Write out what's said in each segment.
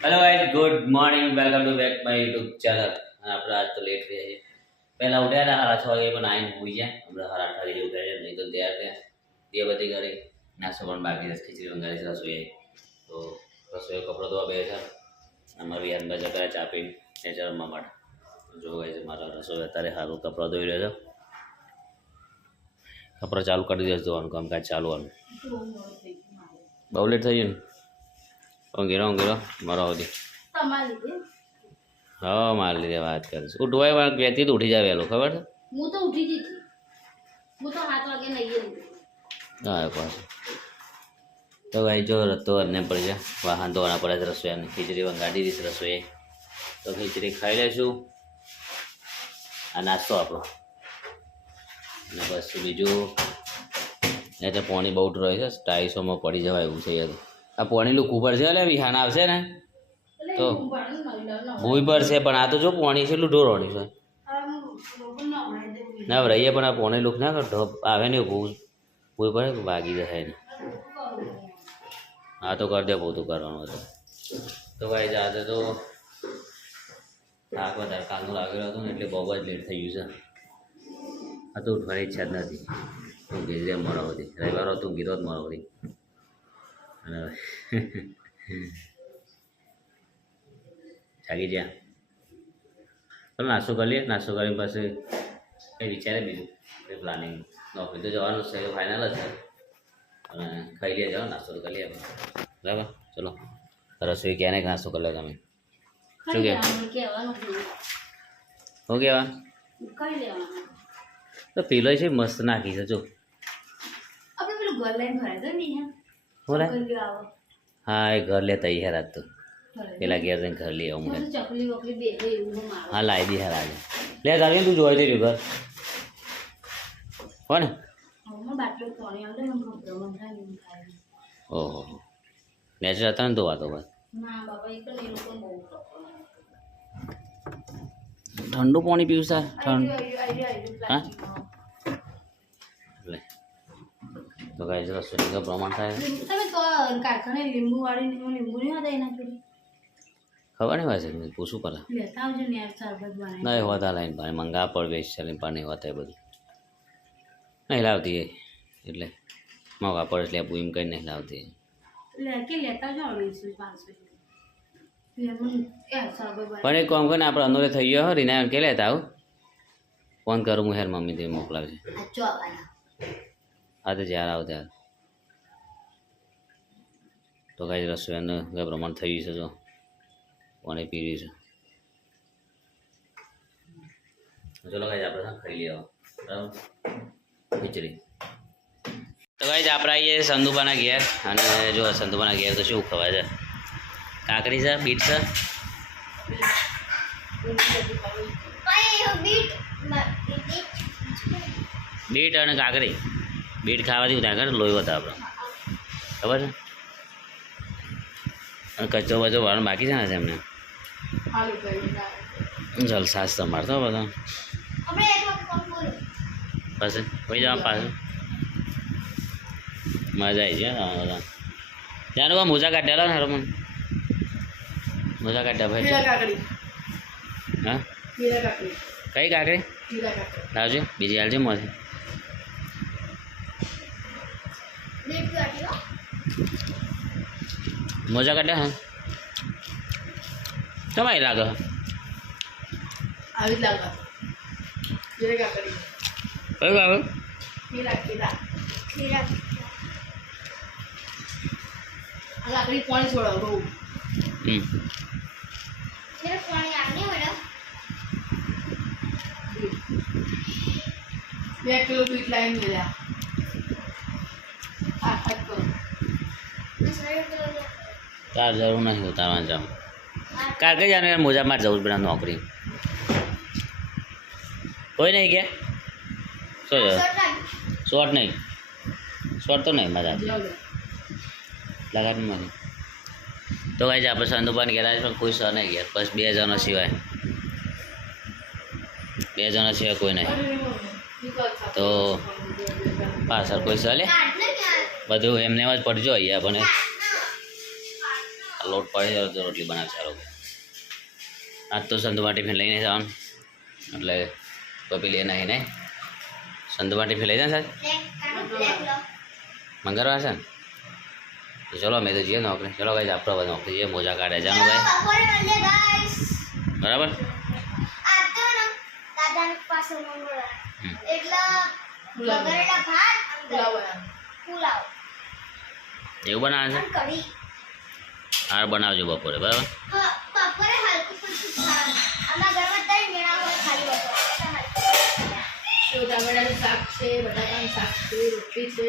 Hello guys good morning welcome to back my YouTube channel આપણે આજ તો late રહ્યા છીએ પહેલા ઉઠ્યા હતા 6 વાગે પણ આઈને હોઈ જાય હમણાં 8:30 વાગે ઉઠ્યા છે નહીં તો તૈયાર થયા તે બધી કરી નાસ્તો પણ બાકી છે ખીચડી વંગારી છે રસોઈ તો રસોઈ કપડો ધોવા બે છે અમારી યાદ બજા કરે ચા પીને નેચર રમવા માટે જો ગાઈસ મારા રસોઈ અત્યારે સારું કપડો ધોઈ રહ્યો છે કપડો ચાલુ કરી દેજો ધોવાનું કામકાજ ચાલવાનું બહુ લેટ થઈ ગયું ઊંઘેરો મારો આવતી હા મારી લીધે વાત કરીશ ઉઠવાય વાત કહેતી તો ઉઠી જાય વહેલો ખબર છે હું તો ઉઠી ગઈ હતી હું તો 7 વાગે નહીં હા પાછું તો ભાઈ જો રતો અને પડી જાય વાહન ધોવાના પડે છે રસોઈયાની ખીચડી વંગાડી દઈશ રસોઈ તો ખીચડી ખાઈ લઈશું આ નાસ્તો આપણો અને બસ બીજું એ તો પાણી બહુ રહે છે ટાઈસોમાં પડી જવાય એવું છે યાર આ પાણીનું કુબર છે એટલે વિહાન આવશે ને તો ભૂઈ પર છે પણ આ તો જો પાણી છે એટલું ઢોરવાની છે ના રહીએ પણ આ પાણી લુક ના ઢોપ આવે ને ભૂઈ પર વાગી જશે ને હા તો કરી દે બહુ તો કરવાનું હતું તો ભાઈ જાતે તો થાક વધારે કાલનું લાગેલો હતું ને એટલે બહુ જ લેટ થઈ ગયું છે આ તો ઉઠવાની ઈચ્છા જ નથી ઊંઘી જ મળો હતી રવિવાર હતો ઊંઘી તો જ મળો હતી અને જાગી જ્યાં ચાલો નાસ્તો કરી લઈએ નાસ્તો કરીને પછી કંઈ વિચારે બીજું કંઈ પ્લાનિંગ નોકરી તો જવાનું છે ફાઇનલ જ છે અને ખાઈ લઈએ જાઓ નાસ્તો તો કરી લઈએ બરાબર ચલો રસોઈ ક્યાં નાસ્તો કરી લે તમે શું કે શું કહેવા તો પીલો છે મસ્ત નાખી છે જો બોલે હા એ ઘર લેતા યાર આજ તો પેલા ઘેર જઈને ઘર લઈ આવું હા લાવી દી યાર આજે લે જાવીને તું જોઈ દે ઘર હો ને ઓહો નેચર હતા ને તો વાતો બસ ઠંડુ પાણી પીવું સર ઠંડુ હા લે તો ગાઈસ રસોઈ પ્રમાણ થાય ખબર નહીં વાત છે પૂછું પેલા ના એ હોતા લાઈન પાણી મંગા પડ વેચ ચાલીને પાણી હોતા એ બધું નહીં લાવતી એટલે મોંઘા પડે એટલે આપું એમ કંઈ નહીં લાવતી પણ એક કામ કરીને આપણે અંદરે થઈ ગયો રીના કે લેતા આવું ફોન કરું હું હેર મમ્મી તે મોકલાવજે હા તો જ્યારે આવ ત્યારે તો કાંઈ રસોઈનું કંઈ પ્રમાણ થઈ ગયું છે જો પાણી પીવી છે ચલો કાંઈ આપણે ખાઈ લઈએ બરાબર ખીચડી તો કાંઈ આપણે આવીએ સંધુબાના ઘેર અને જો સંધુબાના ઘેર તો શું ખવાય છે કાકડી છે બીટ છે બીટ અને કાકડી બીટ ખાવાથી ત્યાં આગળ લોહી હતા આપણે ખબર છે અને કચ્ચો બચ્ચો વાળો બાકી છે ને એમને જલસાસ તમારે તો બધા પછી કોઈ જવા પાછું મજા આવી જાય બધા ત્યાં મોજા કાઢેલા ને રમણ મોજા કાઢ્યા ભાઈ હા કઈ કાકડી લાવજો બીજી હાલજો મોજે મોજા કાઢ્યા હા તમારી લાગે આવી લાગે કયું આવે લાકડી પાણી છોડાવ બહુ 2 કિલો બીટ લાઈન મળ્યા તાર જરૂર નહીં ઉતારવા જાઉં કાંઈ જાણે યાર મોજા માર જવું જ બધા નોકરી કોઈ નહીં ગયા શું છે શોર્ટ નહીં શોર્ટ તો નહીં મજા લગાડ મને તો કાંઈ આપણે સંધુબાન ગયા પણ કોઈ સર નહીં ગયા બસ 2 જણા સિવાય 2 જણા સિવાય કોઈ નહીં તો પાછળ કોઈ ચાલે બધું એમને જ પડજો અહીંયા પણ લોટ પડે છે તો રોટલી બનાવે ચાલો આજ તો સંધુમાં ટિફિન લઈને જવાનું એટલે પપી લઈને આવીને સંધુમાં ટિફિન લઈ જાય સાહેબ મંગળવાર છે ને તો ચલો અમે તો જઈએ નોકરી ચલો ભાઈ આપણે બધા નોકરી જઈએ મોજા કાઢે જાનું ભાઈ બરાબર એવું બનાવે છે હાર બનાવજો બપોરે બરાબર શાક છે બટાકાનું શાક છે રોટલી છે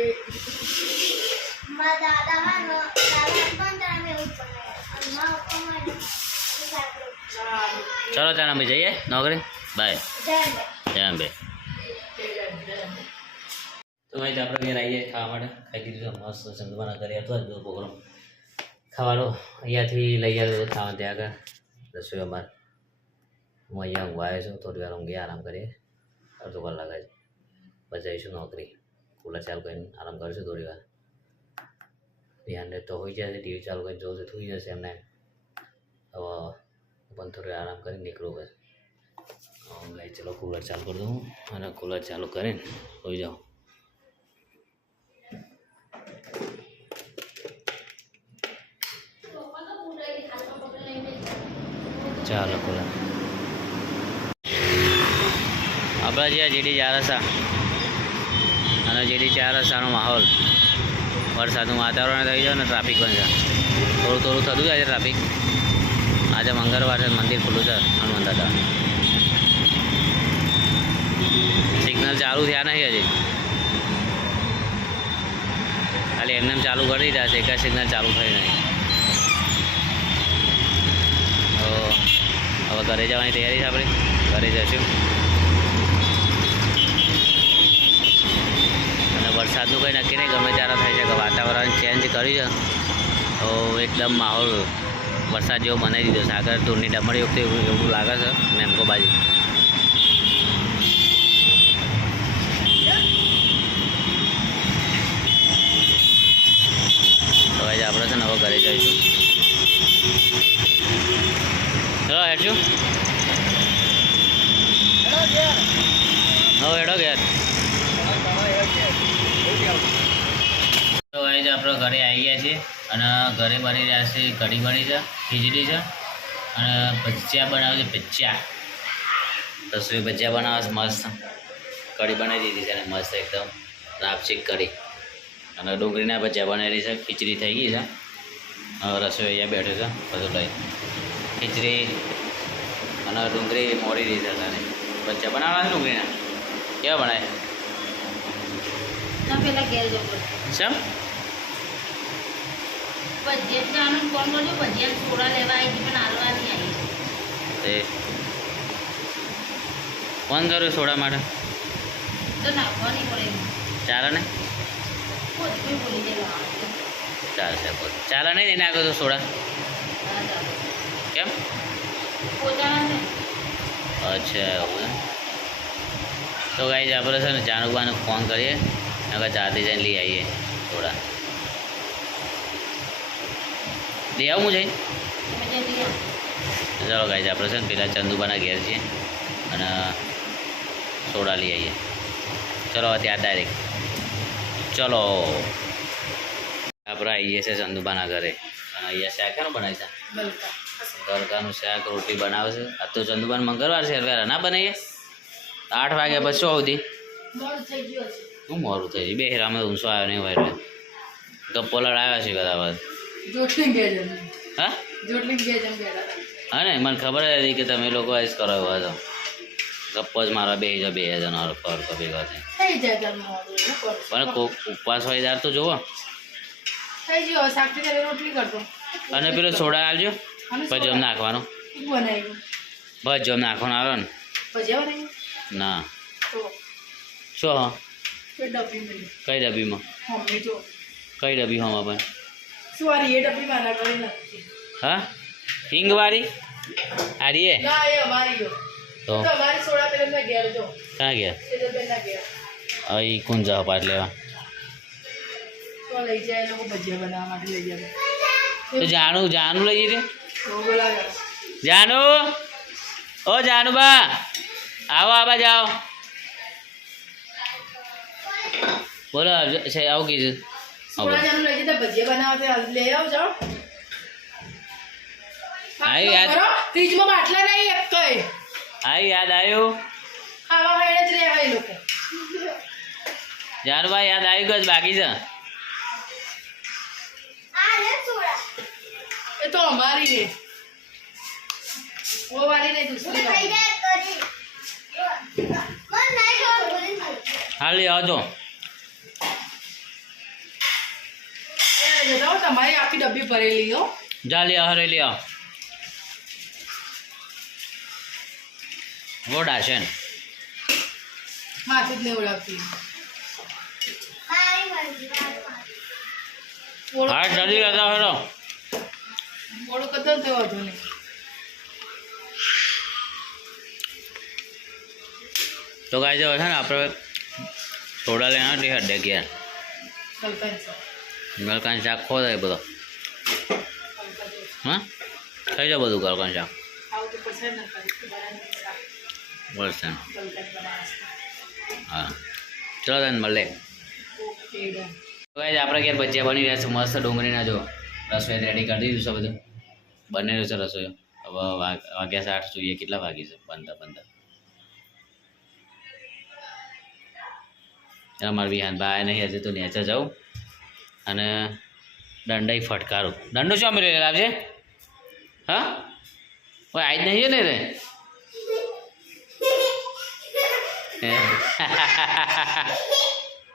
ચલો ત્યાં અમે જઈએ નોકરી બાય જય અંબે તો ભાઈ આપણે ઘેર આવીએ ખાવા માટે ખાઈ દીધું મસ્ત સંગવાના ઘરે હતો જ બધો પ્રોગ્રામ ખાવાનો અહીંયાથી લઈ આવ્યો ખાવા ત્યાં આગળ રસોઈ અમારે હું અહીંયા ઊંઘવા આવ્યો છું થોડી વાર ઊંઘી આરામ કરીએ અડધો કલાક જ પછી જઈશું નોકરી કુલર ચાલુ કરીને આરામ કરીશું થોડી વાર ધ્યાન તો હોઈ જશે ટીવી ચાલુ કરીને જોઉં તો થઈ જશે એમને હવે પણ થોડી આરામ કરીને નીકળવું બસ ગાઈ ચલો કુલર ચાલુ કરી દઉં અને કુલર ચાલુ કરીને હોઈ જાઉં ચાલો કુલર આપણા જે જેડી 4 રસા અને જેડી 4 રસાનો માહોલ વરસાદનું વાતાવરણ થઈ જાય ને ટ્રાફિક પણ છે થોડું થોડું થતું જાય છે ટ્રાફિક આજે મંગળવાર છે મંદિર ખુલ્લું છે હનુમાન દાદા સિગ્નલ ચાલુ થયા નહીં હજી ખાલી એમને ચાલુ કરી દીધા છે એક સિગ્નલ ચાલુ થઈ નહીં હવે ઘરે જવાની તૈયારી છે આપણે ઘરે જઈશું અને વરસાદનું કંઈ નક્કી નહીં ગમે ત્યારે થાય છે કે વાતાવરણ ચેન્જ કર્યું છે તો એકદમ માહોલ વરસાદ જેવો બનાવી દીધો છે આગળ ધૂળની ડમરી વખતે એવું લાગે છે મેમકો બાજુ તો આજે આપણે છે ને હવે ઘરે જઈશું ચલો હેઠું હવે હેડો ઘેર તો આજે આપણે ઘરે આવી ગયા છીએ અને ઘરે બની રહ્યા છે કઢી બની છે ખીચડી છે અને ભજીયા બનાવે છે ભજીયા રસોઈ ભજીયા બનાવે છે મસ્ત કઢી બનાવી દીધી છે અને મસ્ત એકદમ રાપચીક કઢી અને ડુંગળીના ભજીયા બનાવેલી છે ખીચડી થઈ ગઈ છે હવે રસોઈ અહીંયા બેઠો છે બધું લઈ ખીચડી અને ડુંગળી મોડી દીધી છે ભજીયા બનાવવા છે ડુંગળીના કેવા બનાવે પેલા ઘેર જવું શેમ ભજીયાનું કોણ બોલ્યું ભજીયા થોડા લેવા આવી પણ હાલવા નહીં આવી તે ફોન કર્યો સોડા માટે તો નાખવા નહીં પડે ચાલે ને કોઈ બોલી જાય ચાલશે ચાલે નહીં એને આગળ તો સોડા કેમ પોતાના અચ્છા એવું ને તો ગાઈ આપણે છે ને જાનુબાને ફોન કરીએ આગળ જાતે જઈને લઈ આવીએ થોડા લઈ આવું હું જઈને ચાલો ગાઈ આપણે છે ને પેલા ચંદુબાના ઘેર છીએ અને સોડા લઈ આવીએ ચલો ત્યાં ડાયરેક્ટ ચલો આપણે આવીએ છીએ ચંદુબાના ઘરે અને અહીંયા શાક કેનું બનાવે છે ગરકાનું શાક રોટી બનાવે છે આ તો ચંદુબાન મંગળવાર છે વહેલા ના બનાવીએ 8 વાગ્યા પછી સુધી શું મોડું થઈ ગયું બે હેરામાં ઊંસો આવ્યો નહીં હોય એટલે ગપ્પો લડાવ્યા છે કદાચ હા હા ને મને ખબર હતી કે તમે લોકો જ કરો એવા તો ગપ્પો જ મારવા બે જણા ખબર ભેગા થાય પણ ઉપવાસ હોય ત્યારે તો જુઓ અને પેલો સોડા આવજો ભજમ નાખવાનો ભજમ નાખવાનો આવે ને ના શું હા કઈ ડબ્બીમાં કઈ ડબ્બી હોમાં પણ હા હિંગવાળી આરીએ તો ક્યાં ગયા અહીં કોણ જવા પાટ લેવા તો જાનું લઈ જઈએ ઓ બોલાવે જાનુ ઓ જાનુબા આવો આબા જાઓ બોલો આવું કીધું સોડા જાનું લઈ જતા ભજીયા બનાવવા તે લઈ આવજો આઈ યાદ ફ્રીજમાં બાટલા નહીં એક કઈ આઈ યાદ આવ્યું ખાવા ખાઈને જ રહ્યા એ લોકો જાનુબા યાદ આવ્યું કે બાકી છે એ તો અમારી है वो वाली नहीं दूसरी वाली હાલ લઈ આવજો जताओ तुम्हारी आपकी डब्बी भरेली हो જા લઈ આવો લઈ આવો ગોડા છે ને माथी नहीं उड़ाती હા જલ્દી લેતા હેલો मोड़ो कदम थे वो धोने તો ગાય જો છે ને આપણે સોડા લેના એટલે હડે ગયા कलकन से ગલકાન શાક ખો જાય બધો હા ખાઈ જાઓ બધું ગલકાન શાક आओ तो पसंद ना कर बनाने का બસ એમ. कलकन बनाना હા ચલો તને મળે ओके डन ગાય આપણે ઘેર ભજીયા બની રહ્યા છે મસ્ત ડુંગળીના જો રસોઈ રેડી કરી દીધું છે બધું બની રહ્યું છે રસોઈ હવે વાગ્યા છે 8 જોઈએ કેટલા વાગી છે 15 અમારે બિહાન ભાઈ નહીં હજી તો નેચે જાઉં અને દંડાઈ ફટકારું દંડો શું અમે લઈ લાવજે હા કોઈ આજ નહીં ને રે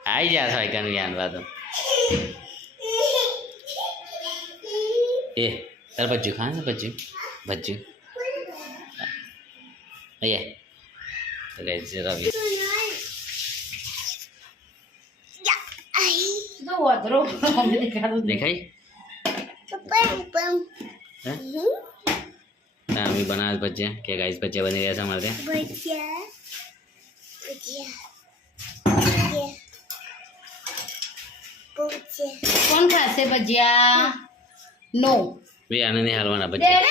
આવી જા સાયકાનું જ્ઞાન વાતો એ તારે ભજ્યું ખા ને ભજ્યું અહીંયા રવિ तो वादरो हमने देखा तो દેખાય હે ના અમે બનાવે ભજીયા કે ગાઈસ ભજીયા બની રહ્યા છે અમારે કોણ ખાશે ભજીયા નો બે આને નહીં હાલવાના ભજીયા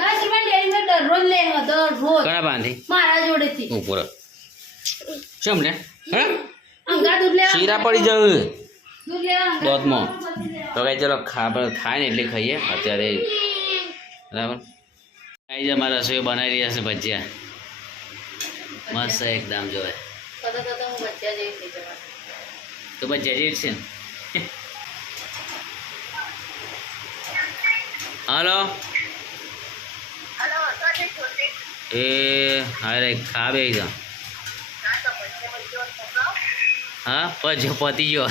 10 રૂપિયા ડેરી દરરોજ લે દરરોજ કણા બાંધી મારા જોડેથી ઉપર શું લે હે અંગા દૂધ લેવા શીરા પડી જવું દૂધ લેવા દોધમાં તો કઈ ચલો થાય ને એટલે ખાઈએ અત્યારે બરાબર કઈ જ અમારા રસોઈ બનાવી રહ્યા છે ભજીયા મસ્ત એકદમ જોવે કદા હું ભજીયા જેવી થઈ જવા તો ભજીયા જેવી છે ને હાલો એ હારે ખા બે હા પતી ગયો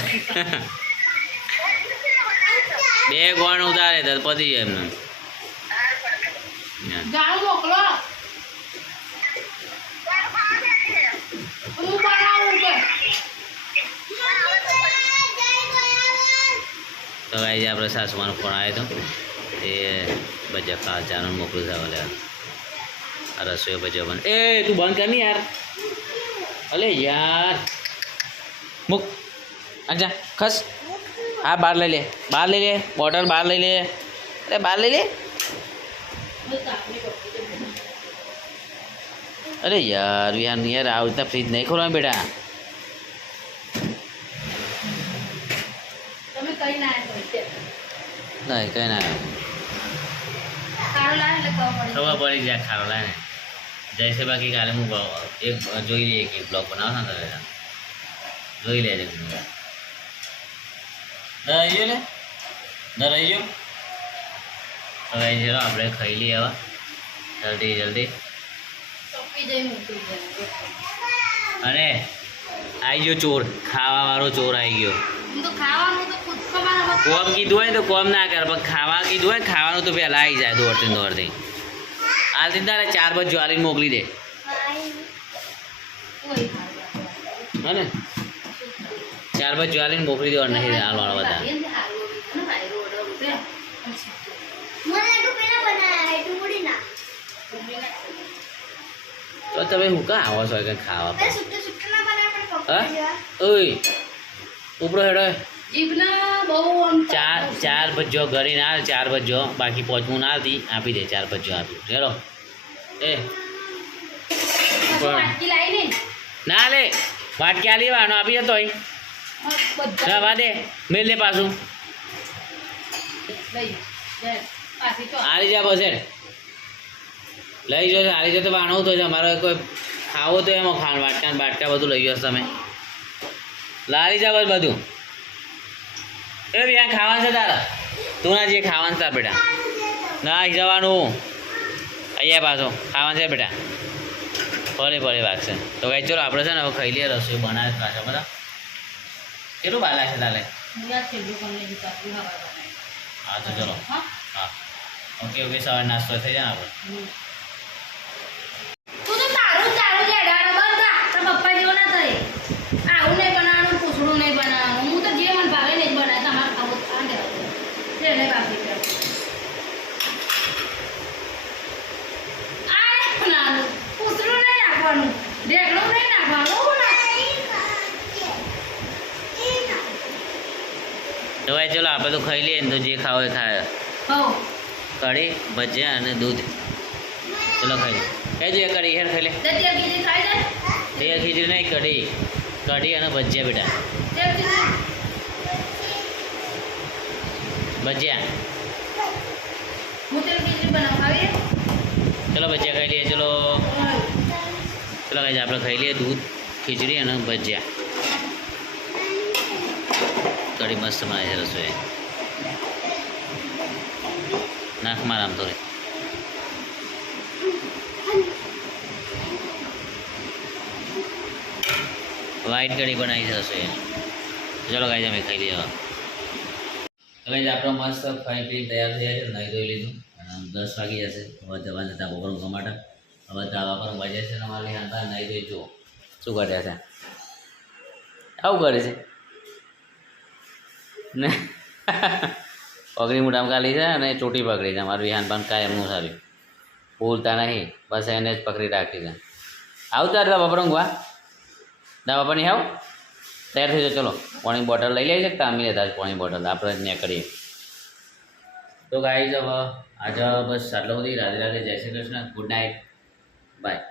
બે ગોણ ઉતારે તો પતી જાય એમને जाओ मोकलो હું બનાવું કે તો ગાઈ આપણે સાસુમાનો ફોન આવ્યો હતો એ ભજીયા ખા ચાનું મોકલું થવા લે આ રસોઈ ભજીયા બને એ તું બંધ કર ને યાર અલે યાર મૂક અચ્છા ખસ હા બહાર લઈ લે બોટલ બહાર લઈ લે અરે બહાર લઈ લે અરે યાર યાર આ રીતના ફ્રીજ નહીં ખોલવાનું બેટા તમે કઈ ના નહીં કઈ ના ખારો લાવે એટલે ખબર પડી જાય ખારો લાવે ને જૈસે બાકી કાલે હું એક જોઈ લઈએ કે બ્લોગ બનાવો ને તો જોઈ લેજે રહી ગયો ને રહી ગયો હવે ચલો આપણે ખાઈ લઈએ હવે જલ્દી ચોપી જઈ મૂકી જાય અને આવી ગયો ચોર ખાવાવાળો ચોર આવી ગયો હું તો ખાવાનું તો ખુદ કમાવા કોમ કીધું હોય ને તો કોમ ના કરે પણ ખાવા કીધું હોય ને ખાવાનું તો પહેલાં આવી જાય દોડતી હાલથી તારે 4 બજ જ્વારીને મોકલી દે હા ને 4 બજ જ્વારીને મોકલી દે નહીં હાલવાળા બધા તો તમે હું કાં આવો છો કંઈ ખાવા હા ઓય ઉપરો હેડો જીભના બહુ આમ ચાર ભજ્જો ઘરે ના હાલ, 4 ભજ્જો, બાકી પાંચમું ના હાલતી આપી દે, 4 ભજ્જો આપી ચલો એ વાટકી લાવી ને ના લે વાટકી આલી વાનો આપી જતો હોય બધા રવા દે મેલ લે પાછું લઈ લે પાછી તો આલી જા બસે લઈ જો આલી જો તો બાણો તો છે અમારો કોઈ ખાવો તો એમાં ખાણ વાટકા ને બાટકા બધું લઈ જશે તમે લારી જા બસ બધું એ ત્યાં ખાવાનું છે તારા તું ના જે ખાવાનું તાર બેટા ના આવી જવાનું અહીંયા પાછો ખાવાનું છે બેટા ભલે વાગશે તો કઈ ચલો આપણે છે ને હવે ખાઈ લઈએ રસોઈ બનાવે પાછા બધા કેટલું બાલા છે તાલે મુયા છેલ્લું કોને વિચાર્યું હવા બનાવી હા તો ચલો હા હા ઓકે સવારે નાસ્તો થઈ જાય ને આપણે તું તો તારું જેડાનો બધા તારા પપ્પા જેવો ના થાય આવું નહીં બનાવવાનું પૂછડું નહીં બનાવવાનું હું તો જે મને ભાવે ને જ બનાવે તમારે ખાવું ખાંડે તેને બાકી છે આ બનાવવાનું પૂછડું નહીં નાખવાનું ઢેકણું નહીં નાખવાનું હું તો ભાઈ ચલો આપણે તો ખાઈ લઈએ ને તો જે ખાવ એ ખાય હો કઢી ભજીયા અને દૂધ ચલો ખાઈ લે કઈ જોઈએ કઢી હેર ખાઈ લે તે કીધી ખાઈ જાય તે ખીચડી નહીં કઢી અને ભજીયા બેટા તે કીધી ભજીયા હું તે કીધી બનાવ ખાવી ચલો ભજીયા ખાઈ લઈએ ચલો આપણે ખાઈ લઈએ દૂધ ખીચડી અને ભજીયા કઢી મસ્ત બનાવે છે રસોઈ નાખ માર આમ તો રે વ્હાઈટ કઢી બનાવી છે રસોઈ ચલો ગાઈ અમે ખાઈ લઈએ હવે આપણો મસ્ત ખાઈ પી તૈયાર થઈ જાય છે નાહી ધોઈ લીધું 10 વાગી જશે હવે જવાના હતા બપોર માટે હવે ધાબા પર મજા છે ને મારી હાથા નાહી ધોઈ જુઓ શું કર્યા છે આવું કરે છે ને પગડી મોઢામાં કાઢી છે અને ચોટી પકડી છે મારું વિહાન પણ કાંઈ એમનું સારું ભૂલતા નહીં બસ એને જ પકડી રાખી છે આવતા હતા બાપા ઊંઘવા દા બાપા નહીં આવ તૈયાર થઈ જાઓ ચલો પાણી બોટલ લઈ લઈ શકતા અમે લેતા પાણી બોટલ આપણે ત્યાં કરીએ તો ગાઈઝ હવે આજે બસ આટલો બધી રાધે રાધે જય Shri Krishna good night bye